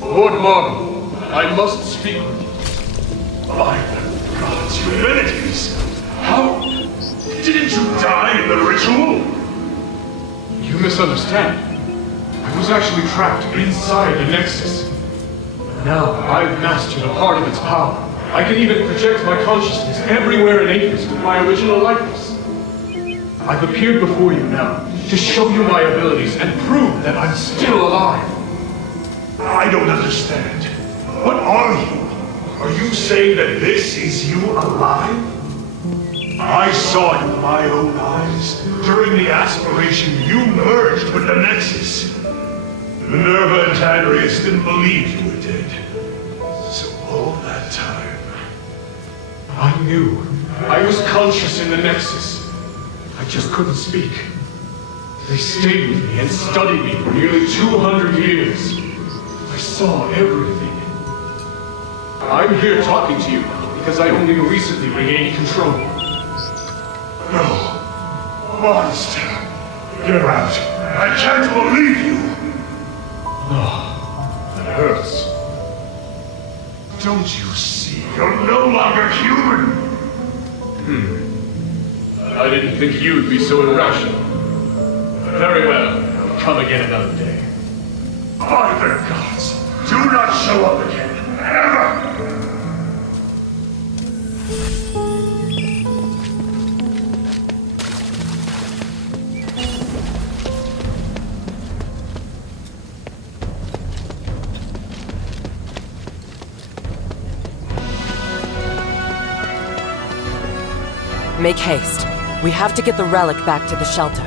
Lord Marble, I must speak with you. By the gods, humanities! How didn't you die in the ritual? You misunderstand. I was actually trapped inside the Nexus. Now I've mastered a part of its power. I can even project my consciousness everywhere in Aphes with my original likeness. I've appeared before you now to show you my abilities and prove that I'm still alive. I don't understand. What are you? Are you saying that this is you alive? I saw it with my own eyes. During the aspiration, you merged with the Nexus. Minerva and Tiberius didn't believe you were dead. So all that time... I knew. I was conscious in the Nexus. I just couldn't speak. They stayed with me and studied me for nearly 200 years. I saw everything. I'm here talking to you now because I only recently regained control. No. Monster. Get out. I can't believe you. No. That hurts. Don't you see? You're no longer human. I didn't think you'd be so irrational. Very well. Come again another day. By the gods, do not show up again. Ever! Make haste. We have to get the relic back to the shelter.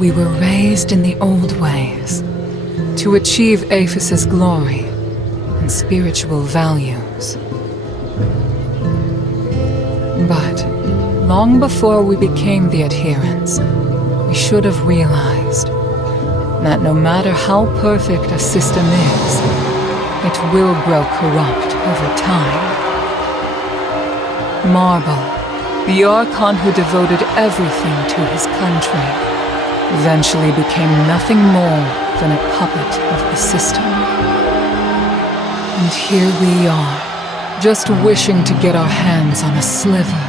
We were raised in the old ways, to achieve Aphes' glory and spiritual values. But long before we became the adherents, we should have realized that no matter how perfect a system is, it will grow corrupt over time. Marble, the Archon who devoted everything to his country, eventually became nothing more than a puppet of the system. And here we are, just wishing to get our hands on a sliver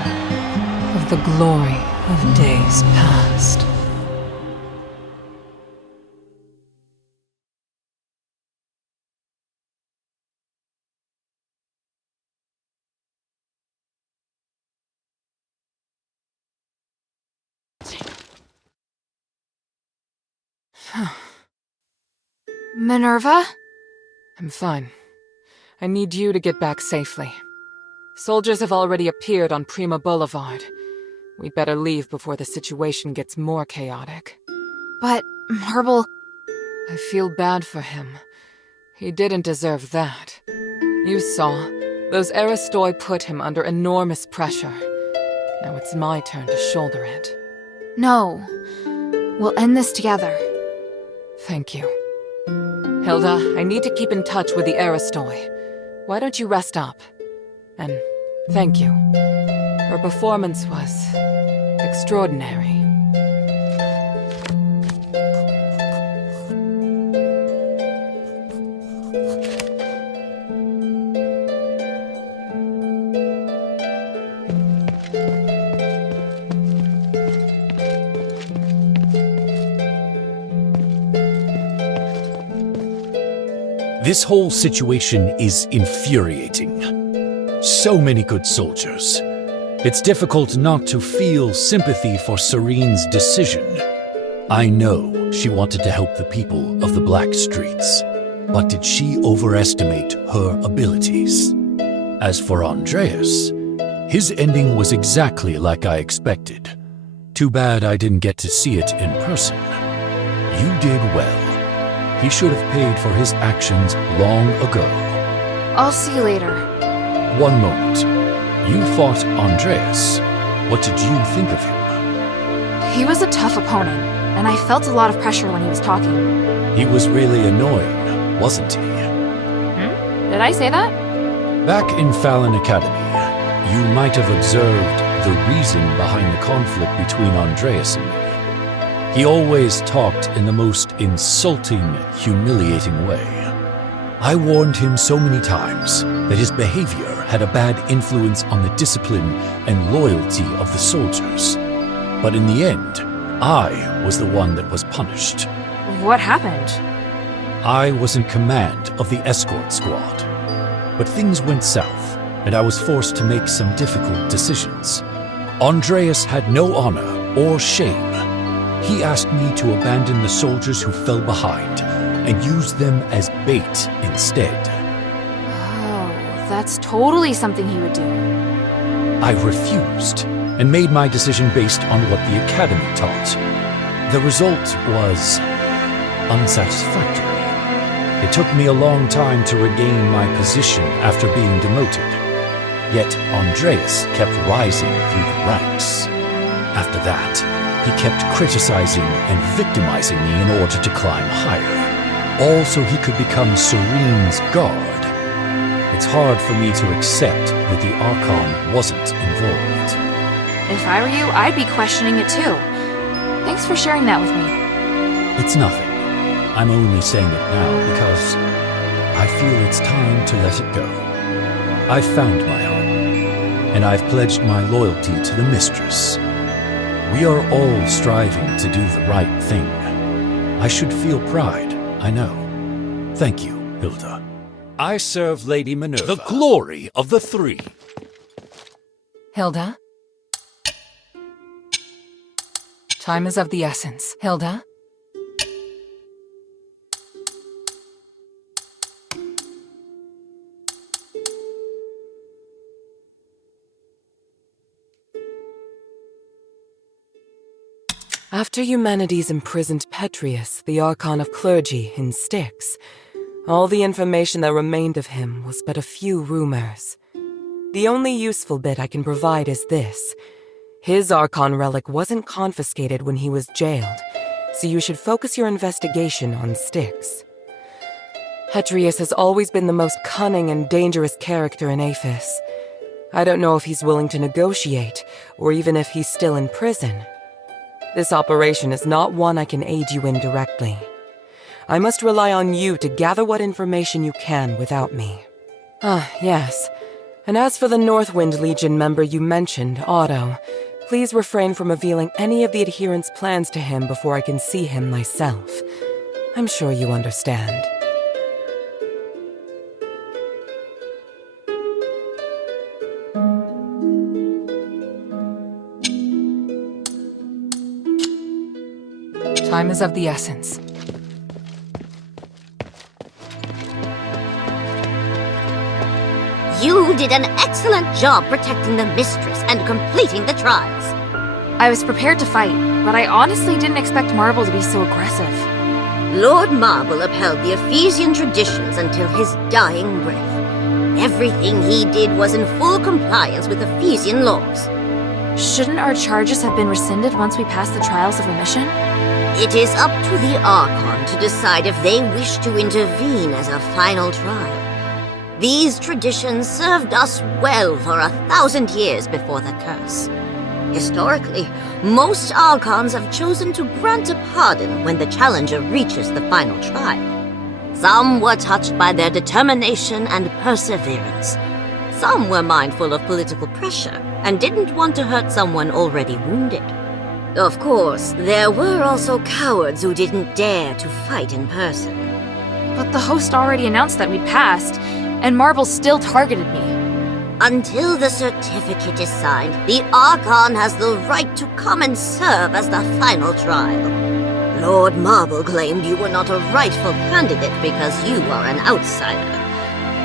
of the glory of days past. Minerva? I'm fine. I need you to get back safely. Soldiers have already appeared on Prima Boulevard. We'd better leave before the situation gets more chaotic. But, Marble... I feel bad for him. He didn't deserve that. You saw. Those Aristoi put him under enormous pressure. Now it's my turn to shoulder it. No. We'll end this together. Thank you. Hilda, I need to keep in touch with the Aristoi. Why don't you rest up? And thank you. Her performance was extraordinary. This whole situation is infuriating. So many good soldiers. It's difficult not to feel sympathy for Serene's decision. I know she wanted to help the people of the Black Streets, but did she overestimate her abilities? As for Andreas, his ending was exactly like I expected. Too bad I didn't get to see it in person. You did well. He should have paid for his actions long ago. I'll see you later. One moment. You fought Andreas. What did you think of him? He was a tough opponent, and I felt a lot of pressure when he was talking. He was really annoying, wasn't he? Did I say that? Back in Fallon Academy, you might have observed the reason behind the conflict between Andreas and me. He always talked in the most insulting, humiliating way. I warned him so many times that his behavior had a bad influence on the discipline and loyalty of the soldiers. But in the end, I was the one that was punished. What happened? I was in command of the escort squad. But things went south, and I was forced to make some difficult decisions. Andreas had no honor or shame. He asked me to abandon the soldiers who fell behind and use them as bait instead. Oh, that's totally something he would do. I refused and made my decision based on what the academy taught. The result was unsatisfactory. It took me a long time to regain my position after being demoted. Yet Andreas kept rising through the ranks. After that, he kept criticizing and victimizing me in order to climb higher, all so he could become Serene's guard. It's hard for me to accept that the Archon wasn't involved. If I were you, I'd be questioning it too. Thanks for sharing that with me. It's nothing. I'm only saying it now because I feel it's time to let it go. I've found my home, and I've pledged my loyalty to the mistress. We are all striving to do the right thing. I should feel pride, I know. Thank you, Hilda. I serve Lady Minerva, the glory of the three. Hilda? Time is of the essence. Hilda? After Eumenides imprisoned Petrius, the Archon of Clergy, in Styx, all the information that remained of him was but a few rumors. The only useful bit I can provide is this. His Archon relic wasn't confiscated when he was jailed, so you should focus your investigation on Styx. Petrius has always been the most cunning and dangerous character in Aphes. I don't know if he's willing to negotiate, or even if he's still in prison. This operation is not one I can aid you in directly. I must rely on you to gather what information you can without me. Yes. And as for the Northwind Legion member you mentioned, Otto, please refrain from revealing any of the adherents' plans to him before I can see him myself. I'm sure you understand. Time is of the essence. You did an excellent job protecting the mistress and completing the trials. I was prepared to fight, but I honestly didn't expect Marble to be so aggressive. Lord Marble upheld the Ephesian traditions until his dying breath. Everything he did was in full compliance with Ephesian laws. Shouldn't our charges have been rescinded once we passed the trials of the mission? It is up to the Archon to decide if they wish to intervene as a final trial. These traditions served us well for 1,000 years before the curse. Historically, most Archons have chosen to grant a pardon when the challenger reaches the final trial. Some were touched by their determination and perseverance. Some were mindful of political pressure and didn't want to hurt someone already wounded. Of course, there were also cowards who didn't dare to fight in person. But the host already announced that we'd passed, and Marble still targeted me. Until the certificate is signed, the Archon has the right to come and serve as the final trial. Lord Marble claimed you were not a rightful candidate because you are an outsider.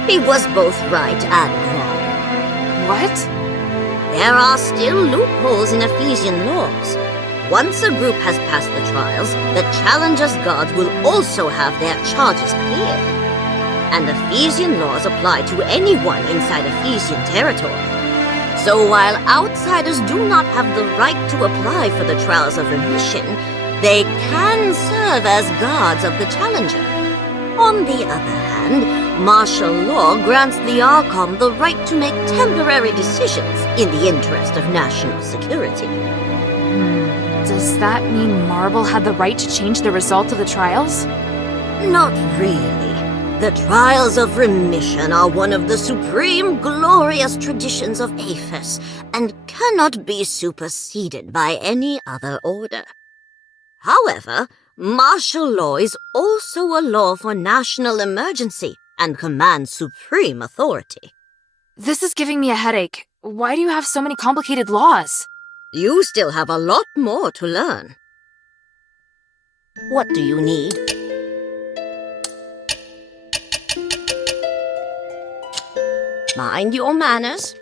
He was both right and wrong. What? There are still loopholes in Ephesian laws. Once a group has passed the trials, the challenger's guards will also have their charges cleared. And Ephesian laws apply to anyone inside Ephesian territory. So while outsiders do not have the right to apply for the trials of remission, they can serve as guards of the challenger. On the other hand, martial law grants the Archon the right to make temporary decisions in the interest of national security. Does that mean Marble had the right to change the result of the trials? Not really. The trials of remission are one of the supreme glorious traditions of Aphes and cannot be superseded by any other order. However, martial law is also a law for national emergency and commands supreme authority. This is giving me a headache. Why do you have so many complicated laws? You still have a lot more to learn. What do you need? Mind your manners.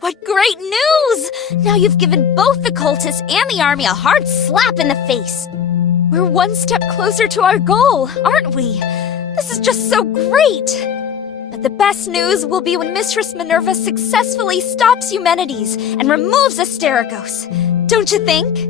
What great news! Now you've given both the cultists and the army a hard slap in the face. We're one step closer to our goal, aren't we? This is just so great! But the best news will be when Mistress Minerva successfully stops Eumenides and removes Asterigos. Don't you think?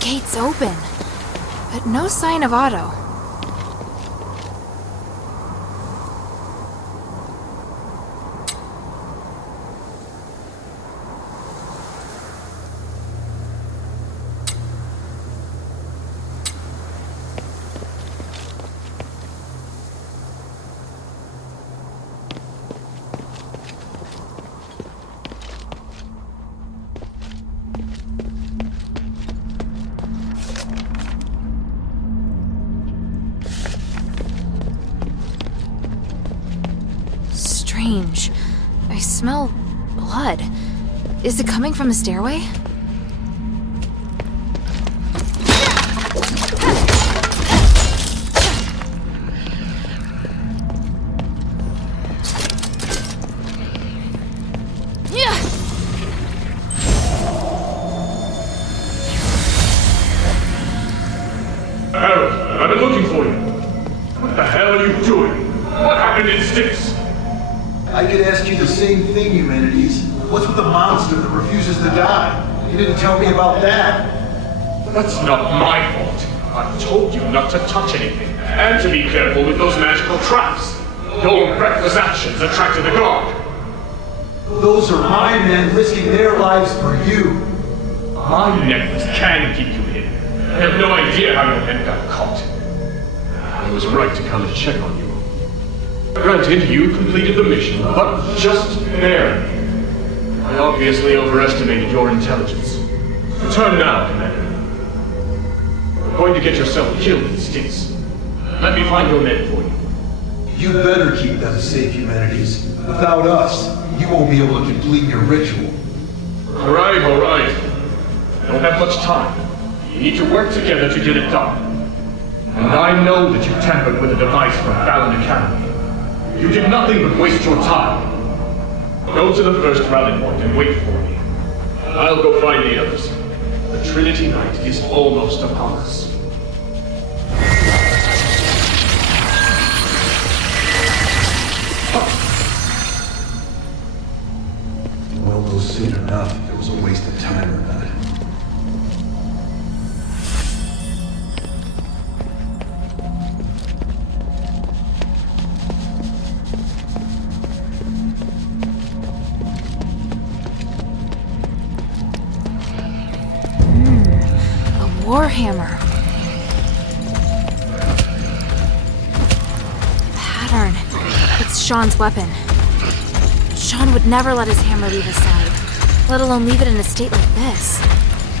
Gate's open, but no sign of Otto. Strange. I smell blood. Is it coming from the stairway? Harold, I've been looking for you. What the hell are you doing? What happened in Styx? I could ask you the same thing, Eumenides. What's with the monster that refuses to die? You didn't tell me about that. That's not my fault. I told you not to touch anything, and to be careful with those magical traps. Your reckless actions attracted the guard. Those are my men risking their lives for you. My necklace can keep you hidden. I have no idea how your men got caught. I was right to come and check on you. Granted, you completed the mission, but just barely. I obviously overestimated your intelligence. Return now, Commander. You're going to get yourself killed in Styx. Let me find your men for you. You better keep them safe, Humanities. Without us, you won't be able to complete your ritual. All right. I don't have much time. You need to work together to get it done. And I know that you tampered with a device from Fallon Academy. You did nothing but waste your time. Go to the first rally point and wait for me. I'll go find the others. The Trinity Night is almost upon us. We'll know soon enough if it was a waste of time or not. Warhammer. Pattern. It's Sean's weapon. Sean would never let his hammer leave his side, let alone leave it in a state like this.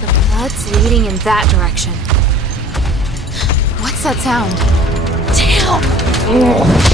The blood's leading in that direction. What's that sound? Damn!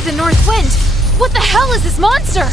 By the north wind! What the hell is this monster?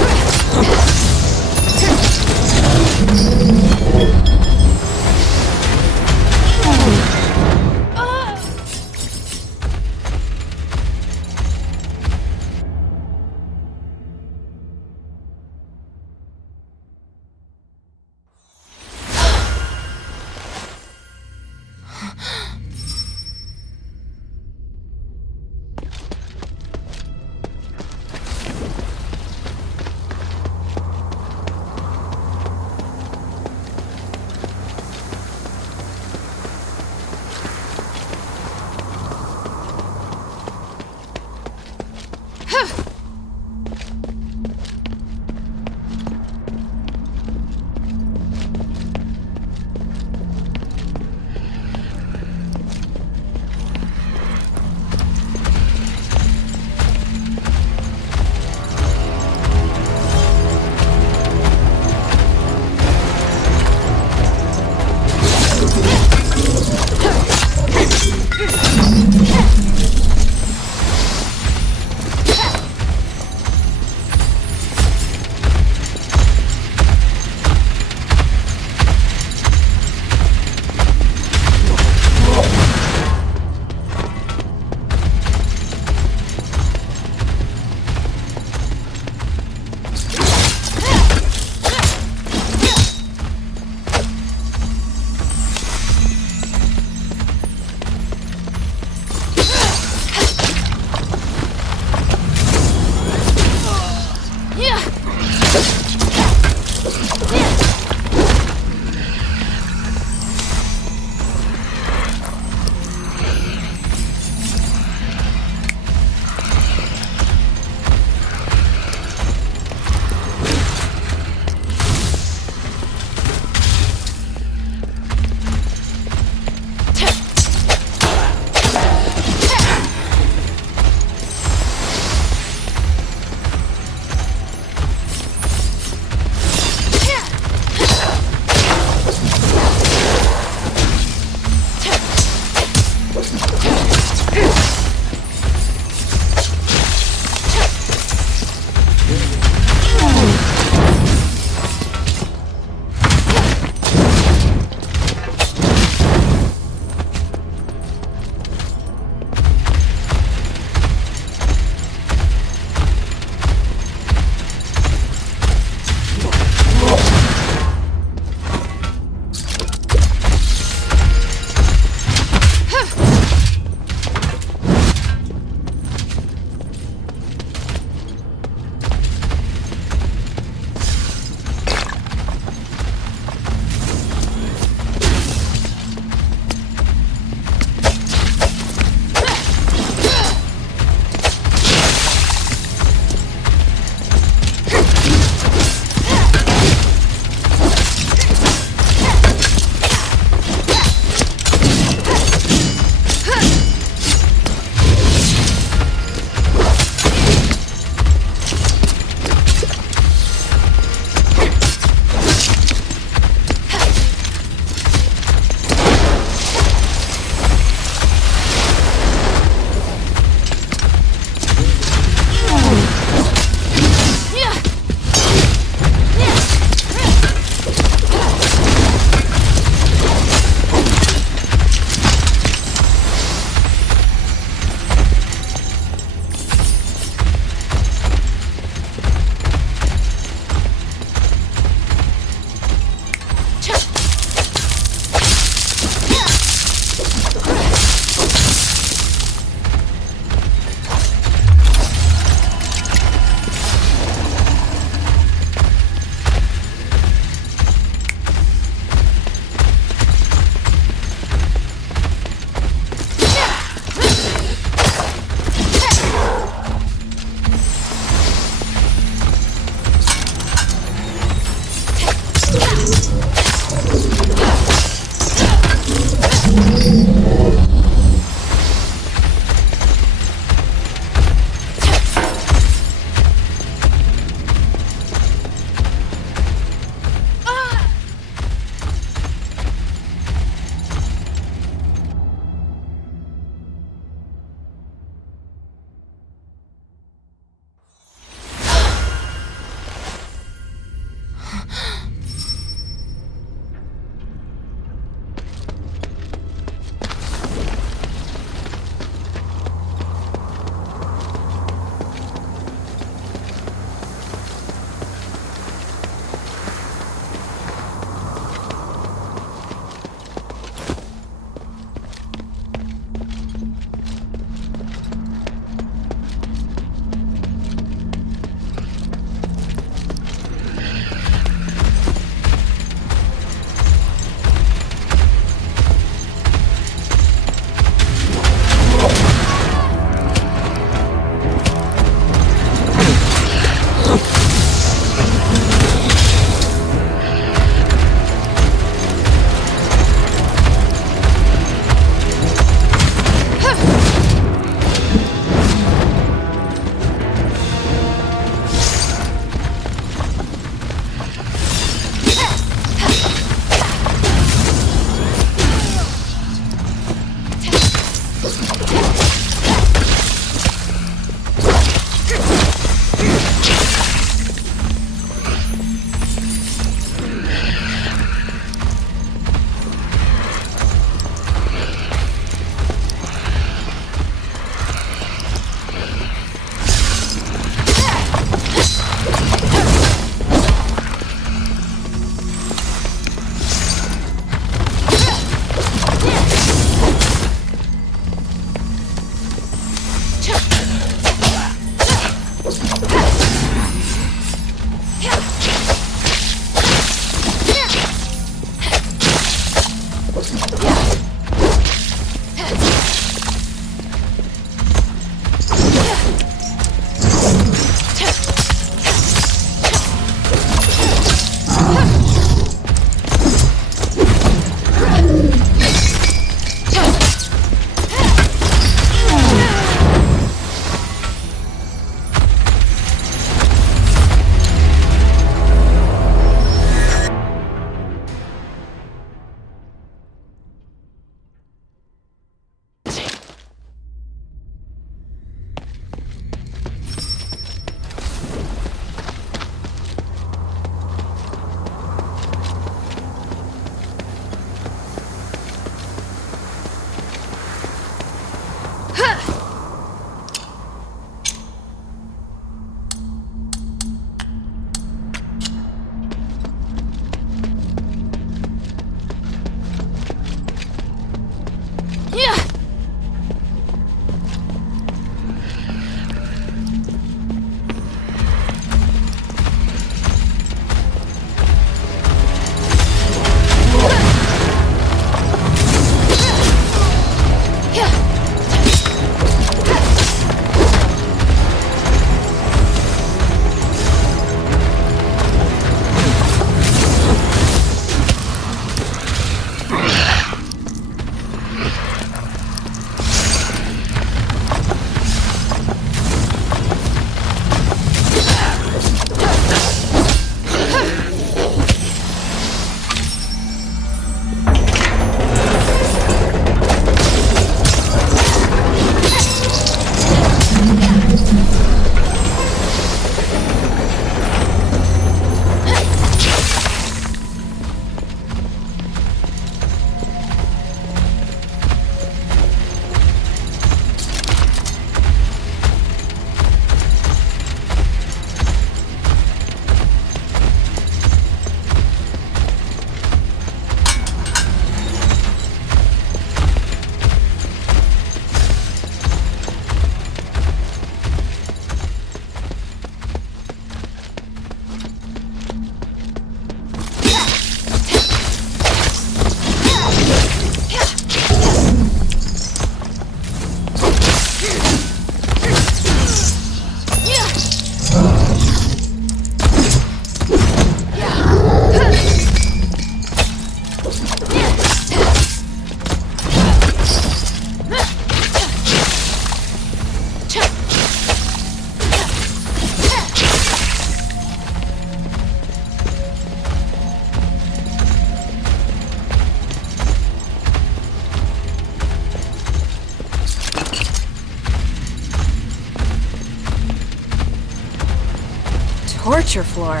torture floor.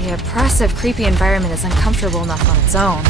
The oppressive, creepy environment is uncomfortable enough on its own.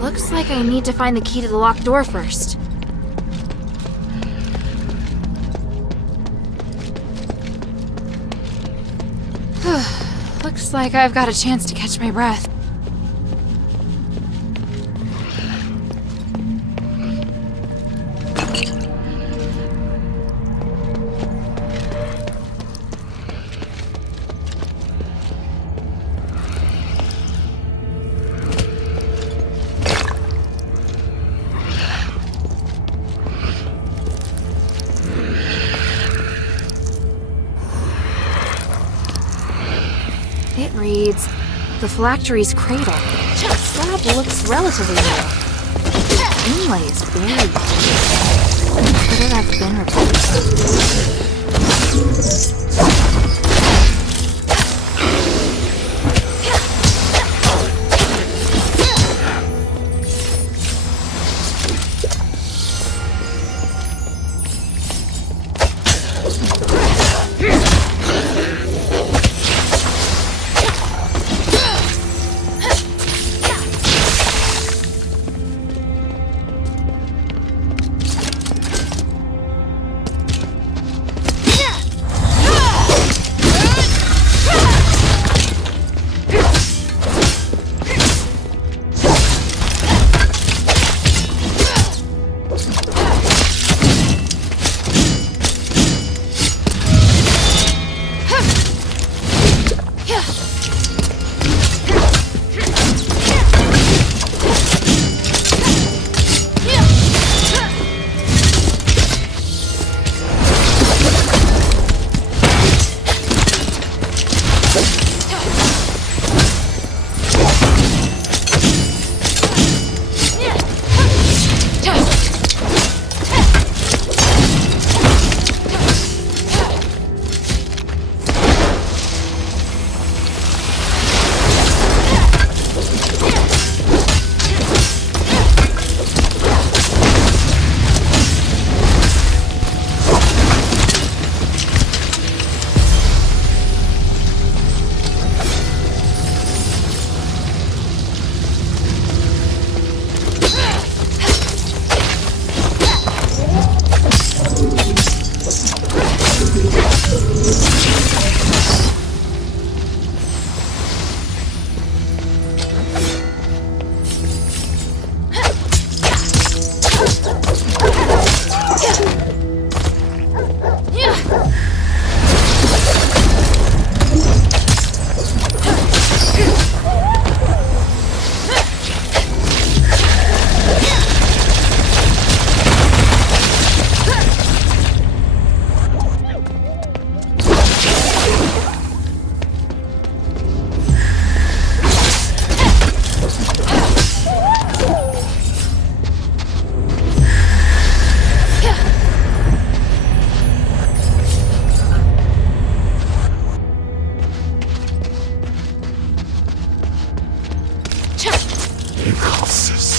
Looks like I need to find the key to the locked door first. Looks like I've got a chance to catch my breath. It reads, "The phylactery's cradle." The slab looks relatively new. The inlay is buried. Could it have been replaced? Incuses.